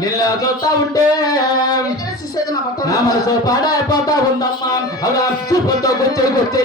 నిన్న చూస్తా ఉంటే నా మనసు పాడైపోతా ఉందమ్మా అలా చూపుతో గుర్చి గుర్చి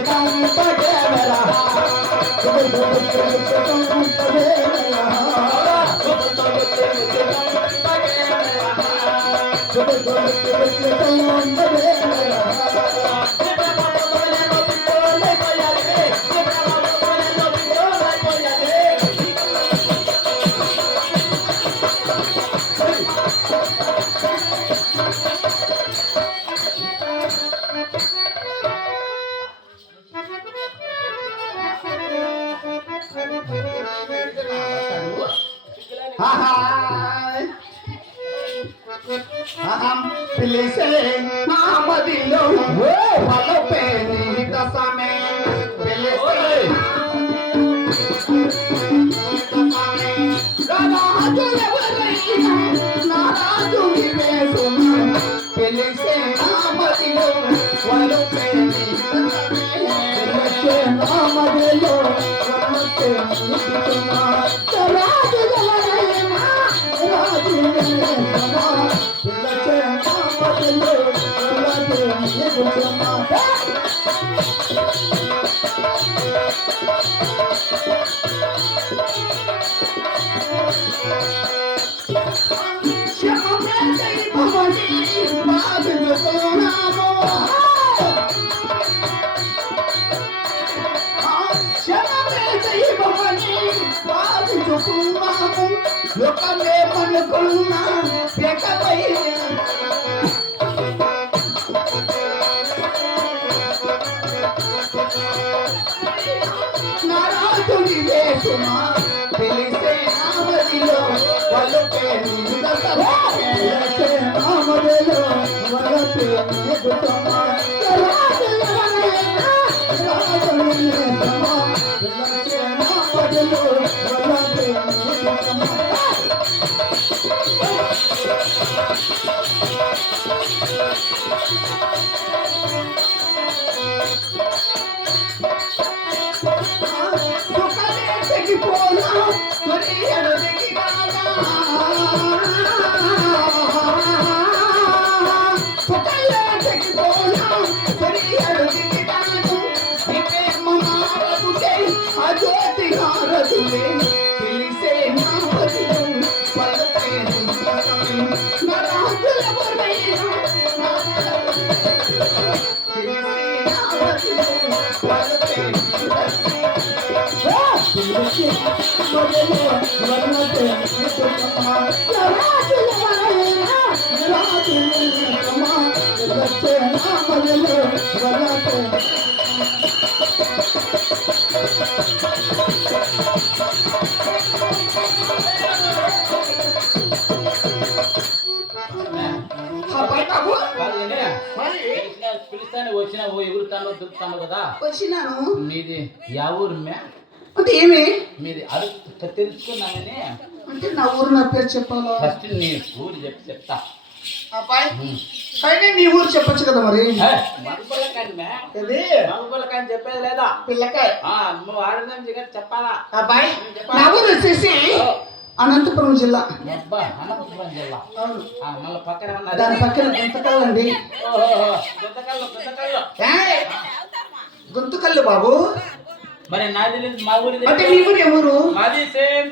పిలిసే నా మదిలో వలపే నీ దశమే పిలిసే రాజు ఎవరైనా నా రాజు వేసును పిలిసే నా మదిలో వలపే నీ దశమే పిలిసే నా మదిలో వలపే నీ దశమే రాజు ఎవరైనా రాజు వేసును లోకమే మనకున్నా నారాజుని వేసుమా పిలిసే నామదిలో వలపే నామదిలో వలపే నిగుతమా పిలుస్తాను వచ్చినావు ఎగురుతాను దుక్కుతాను కదా వచ్చినాను మీది యా ఊరు అంటే ఏమి మీది అడుగు తెలుసుకున్నామని అంటే నా ఊరు నా పేరు చెప్పాలా ఫస్ట్ నీ ఊరు చెప్తా అబ్బాయి పైన నీ ఊరు చెప్పొచ్చు కదా మరి మగపిల్లకాయని చెప్పేది లేదా పిల్లకాయ నువ్వు ఆడదాం చెప్పాలా అబ్బాయి నా ఊరు వచ్చేసి అనంతపురం జిల్లా అనంతపురం జిల్లా మళ్ళీ పక్కన దాని పక్కన గుంతకల్లు అండి గుంతకల్లు బాబు మరి నాది మా ఊరి అంటే మీ ఊరు ఎవరు మాది సేమ్